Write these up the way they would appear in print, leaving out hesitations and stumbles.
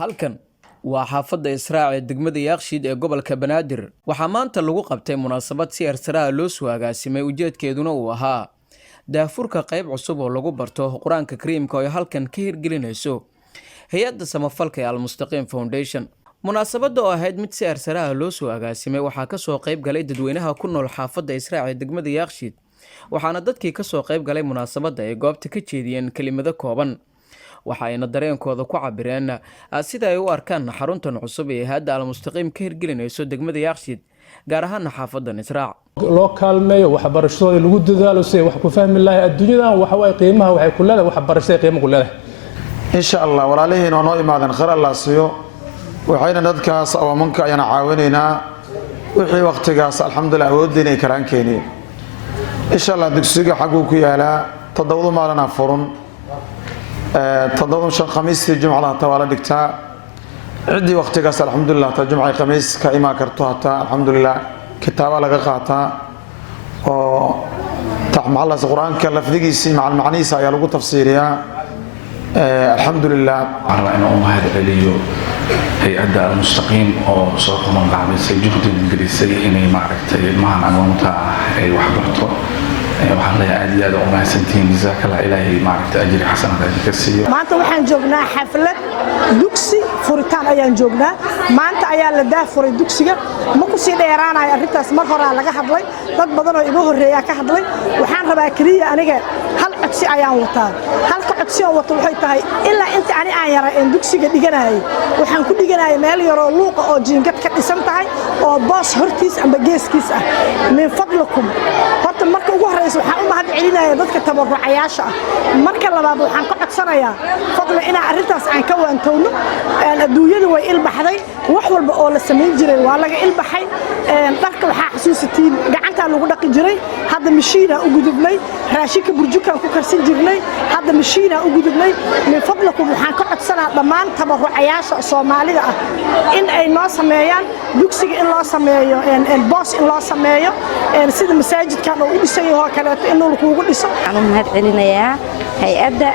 halkan waa xaafadda Israac ee degmada Yaaqshiid ee gobolka Banaadir waxaa maanta lagu qabtay munaasabad si hersara loo soo agaasimay ujeedkeeduna uu ahaa daafurka qayb cusub oo lagu barto Quraanka Kariimka oo halkan ka hirgelinayso hay'adda samafalka ee Al-Mustaqim Foundation. munaasabadda oo ahayd mid si hersara loo soo agaasimay waxaa ka soo qayb galay dadweynaha ku nool xaafadda Israac ee degmada Yaaqshiid waxaana dadkii ka soo qayb galay munaasabadda ay goobta ka jeediyeen kelimado kooban waxayna dareenkooda ku cabireen sida ay u arkaan xaruntan cusub ee hay'adda Al-Mustaqim ka hirgelinayso degmada Yaaqshiid gaar ahaan xaafaddan Israac loo kaalmeeyo waxbarashadooda lagu dadaalo si wax ku fahmi lahayd adduunyada waxa way qiimaha waxay ku leedahay waxbarashada qiimo ku leedahay insha Allah walaalihiin oo noo imaadan khayr Allah siiyo waxayna dadkaas awaamanka ayana caawinaynaa wixii waqtigaas alxamdulillah awoodinay karaan keenay insha Allah dugsiga xaquu ku yaala toddoba maalin afurun تضمن شن خميس جمعة توالى دكتا عدي وقت قاس الحمد لله تجمع خميس كإما كرتوها تا الحمد لله كتابة لقاطها و تحمل الله القرآن كلا في ذي مع المعني سايا لقوا تفسيرها الحمد لله. أنا أم هذا اليو هي أدى المستقيم أو صوت من قاعد سجود الإنجليزي إني معرفة المعنى الممتع أي وحبرته. waxaan leeyahay aad u mahadsantiin jazakallahu ilaahi maaragta ajri xasan ka siiyo maanta waxaan joognaa xaflad dugsi furitaan ayaan joognaa maanta ayaa la daafuray dugsiga ma ku sii dheeraanay arintaas mar hore laga hadlay dad badan oo iga horeeya ka hadlay waxaan rabaa kaliya aniga hal codsi ayaan wataa halka codsi oo wato waxay tahay ilaa inta aan yara in dugsiga dhiganay waxaan ku dhiganay meel yar oo luuqa oo jiingad ka dhisan tahay oo boos hortiis amba geeskiis ah min fadlakum horta marka ugu horeysa waxaan u mahad celinayaa dadka tabarucayaasha ah marka labaad waxaan ka codsanayaa fadlan in arintaas aan ka waantowno adduunyadu way ilbaxday wax walba oo la sameyn jiray waa laga ilbaxay dharka waxaa xasuusatiin gacanta lagu dhaqi jiray hadda mashiina u gudubnay raashinka burjukaan ku karsan jirnay hadda mashiina u gudubnay min fadlakum waxaan ka codsanayaa dhammaan tabarucayaasha Soomaalida ah in ay noo sameeyaan dugsiga in loo sameeyo boos in loo sameeyo sida masaajidkan oo u dhisay oo kale inuu kuugu dhiso waxaan mahad celinayaa hay'adda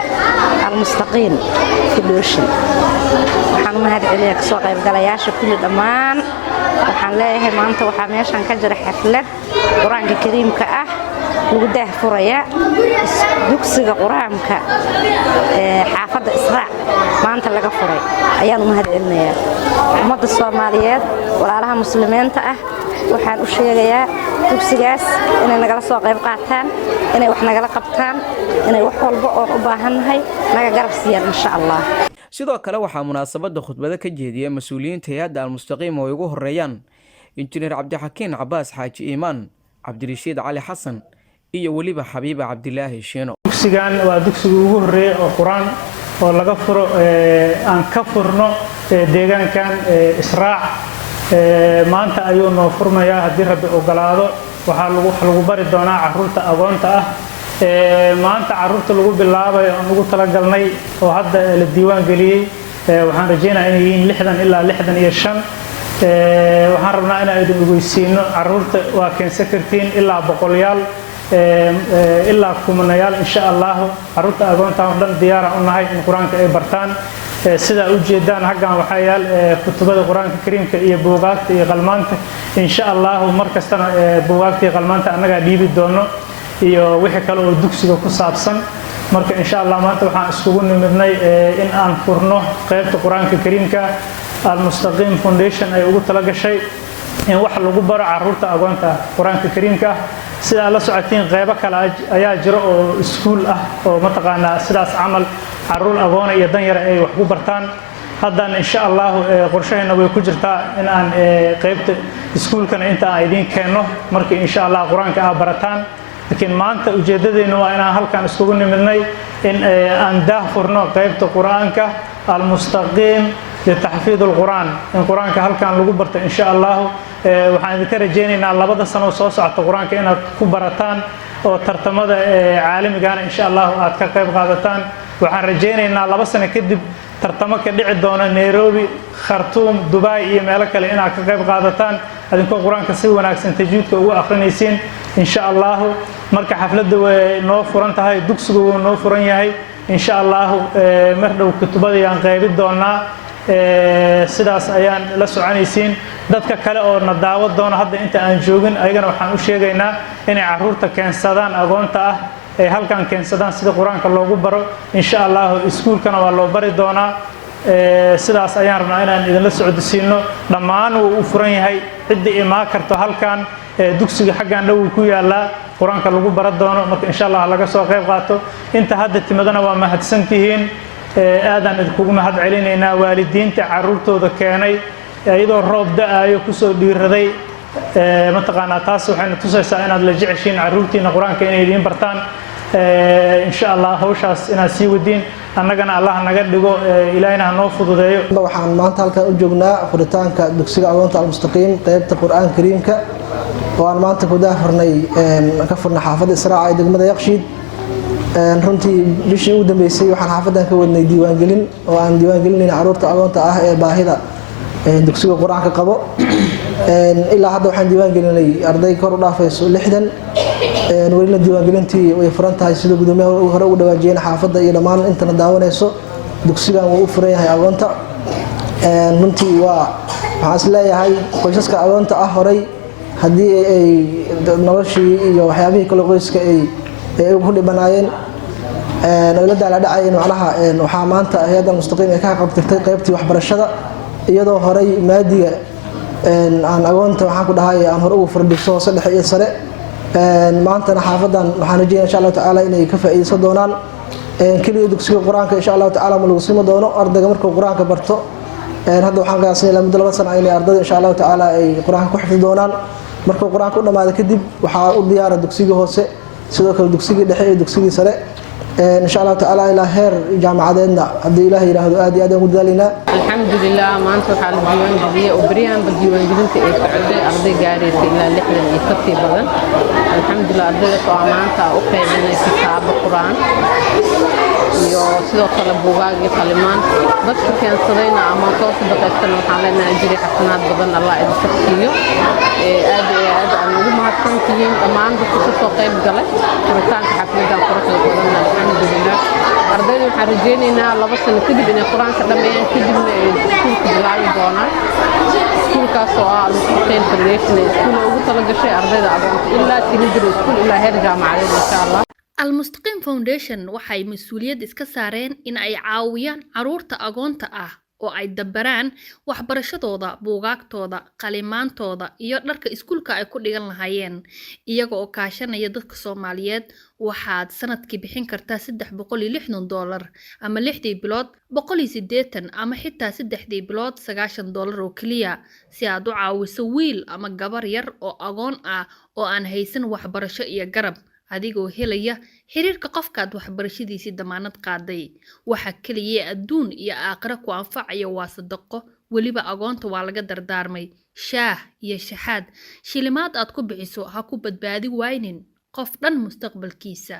Al-Mustaqim Foundation waxaan mahad celinayaa ka soo qayb galayaasha kulli dhammaan waxaan leeyahay maanta waxaa meeshan ka jira xaflad Quraanka Kariimka ah lagu daahfuraya dugsiga Quraanka xaafadda Israac maanta laga furay ayaan mahad celinayaa ummadda Soomaaliyeed walaalaha muslimiinta ah waxaan u sheegayaa dugsigaas inay nagala soo qayb qaataan inay wax nagala qabtaan inay wax walba oo u baahannahay naga garab siiyaan insha Allah. sidoo kale waxaa munaasabadda khudbada ka jeediyay mas'uuliyiinta hay'adda Al-Mustaqim oo ugu horeeyaan injineer Cabdixakiin Cabbaas Xaaji Iimaan Cabdirashiid Cali Xasan iyo waliba Xabiiba Cabdilaahi Sheeno. dugsigan waa dugsiga ugu horeeyay oo Quraan oo laga furo aan ka furno deegaankan Israac maanta ayuu noo furmayaa haddii Rabbi ogolaado waxaa lagu bari doonaa carruurta agoonta ah maanta carruurta lagu bilaabay oo ugu talagalnay oo hadda la diiwaan galiyay waxaan rajaynayaa inay yihiin 60 ilaa 65 waxaan rabnaa in ay dhageysiino carruurta waa keensan kartiin ilaa boqolaal ilaa kumanayaal insha Allah carruurta agoonta oo dhan diyaar u nahay in Quraanka ay bartaan sida u jeedaan hagaan waxa yaal kutubada Quraanka Kariimka iyo buugaagta iyo qalmaanta insha Allah markastana buugaagta iyo qalmaanta anaga dhiibi doono iyo wixii kale oo dugsiga ku saabsan marka insha Allah maanta waxaan iskugu nimidnay in aan furno qaybta Quraanka Kariimka Al-Mustaqim Foundation ay ugu tala gashay in wax lagu baro carruurta agoonta Quraanka Kariimka sida la socotiin qaybo kale ayaa jira oo iskuul ah oo mataqaanaa sidaas amal carruur agoon iyo danyar ay wax ku bartaan haddana insha Allah qorshaheena way ku jirtaa in aan qaybta iskuulkana inta ay idin keeno markii insha Allah Quraanka aad barataan laakiin maanta ujeedadeenu waa inaan halkan iskugu nimidnay in aan daahfurno qaybta Quraanka Al-Mustaqim لتحفيظ القرآن القرآن كهالكان لغو برتا إن شاء الله وحان ذكر جينينا لبدا سنو سوسو عطا القرآن كإنا كبرتان وترتمد عالمي كان إن شاء الله أتكا قيب غادتان وحان رجينينا لبدا سنة كدب ترتمك دعي دونا نيروبي خرطوم دبي إيه مالك لإنا كقيب غادتان هذين كو القرآن كسيو وناكسن تجويد كو أخرينيسين إن شاء الله مركا حفلة نو فرانتهاي دوكسو نو فران يهي إن شاء الله مردو كتبادي عن قيبت دونا sidaas ayaan la soconaysiin dadka kale oo na daawo doona hadda inta aan joogin ayagana waxaan u sheegaynaa inay caruurta keensadaan agoonta ah ay halkan keensadaan sida quraanka loogu baro insha Allah iskuulkana waa loo bari doonaa sidaas ayaan rabnaa inaan idin la socodsiino dhammaan uu u furan yahay cidii imaa karto halkan dugsiga xaggan dhow ku yaala quraanka lagu baro doono marka insha Allah laga soo qayb qaato inta hadda timadana waa mahadsantihiin aadan idinku mahad celinaynaa waalidiinta caruurtooda keenay iyadoo roob da'ayo ku soo dhiiraday mataqaana taas waxayna tusaysaa inaad la jeceshiin caruurtiina quraanka inay idin bartaan insha Allah hawshaas inaad sii wadiin annagana Allah naga dhigo ilaahina noo fududeeyo waxaan maanta halkan u joognaa furitaanka dugsiga agoonta al-mustaqiim qaybta quraan kariimka oo aan maanta ku daafurnay ka furna xaafadda Israac ee degmada Yaaqshiid runtii bishii ugu dambeysay waxaan xaafadan ka wadnay diiwaangelin oo aan diiwaangelinayna caruurta agoonta ah ee baahida dugsiga quraanka qabo ilaa hadda waxaan diiwaangelinay arday kor u dhaafayso 60 weli diiwaangelintii way furan tahay sida gudoomiyaha hore ugu dhawaajiyeen xaafadda iyo dhammaan intana daawanayso dugsigan wuu u furan yahay agoonta runtii waxaan is leeyahay qoysaska agoonta ah horay haddii ay noloshii iyo waxyaabihii kale qoyska ay ugu dhibanaayeen dowladda la dhacayeen macnaha waxaa maanta hay'adda al-mustaqiim ay ka qabtirtay qaybtii waxbarashada iyadoo horay maadiga aan agoonta waxaan ku dhahay aan hore ugu furdhiso hoose dhexe iyo sare maantana xaafadan waxaan rajeynayaa insha Allah tacaala inay ka faa'iideysan doonaan kaliya dugsiga quraanka insha Allah tacaala ma lagu simo doono ardayga markuu quraanka barto hadda waxaan qiyaasanayaa muddo 2 sano inay ardayda insha Allah tacaala ay quraanka ku xifdi doonaan markuu quraanka u dhamaado kadib waxaa u diyaara dugsiga hoose sidoo kale dugsiga dhexe iyo dugsiga sare insha Allah tacaala ila heer jaamacadeedna hadii Ilaahay yiraahdo aad iyo aad ugu dadaalina alxamdulillah maanta waxaa la diiwaangeliyay oo bariyan diiwaangelinta ay socday arday gaaraysa ilaa 60 iyo ka badan alxamdulillah ardayda oo maanta u qeybinay kitaab quraan iyo sidoo kale buugaag iyo qalimaan dadka keensadayna ama soo sadaqaystan waxaan leenahay jiri xasanaad badan Allah idin siiyo aad iyo aad aan ugu mahadsantihiin dhammaan dadka soo qayb galay furitaanka xafladda quruxda badan alxamdulillah ardayda waxaan rajeynaynaa 2 sano kadib inay quraanka dhameeyaan kadibna ay iskuulka bilaabi doonaan iskuulkaas oo ah al-mustaqiim foundation iskuul ugu talagashay ardayda agoonta ilaa teenager iskuul ilaa heer jaamacadeed insha Allah al-mustaqiim foundation waxay mas'uuliyad iska saareen in ay caawiyaan caruurta agoonta ah oo ay dabaraan waxbarashadooda buugaagtooda qalimaantooda iyo dharka iskuulka ay ku dhigan lahaayeen iyaga oo kaashanaya dadka Soomaaliyeed waxaad sanadkii bixin kartaa $360 ama 6 bilood 180 ama xitaa 3 bilood $90 oo kaliya si aad u caawiso wiil ama gabar yar oo agoon ah oo aan haysan waxbarasho iyo garab adigoo helaya xiriirka qofkaad waxbarashadiisa damaanad qaaday waxa kaliya adduun iyo aakhira ku anfacaya waa sadaqo waliba agoonta waa laga dardaarmay shaah iyo shaxaad shilimaad aad ku bixiso ha ku badbaadi waynin qof dhan mustaqbalkiisa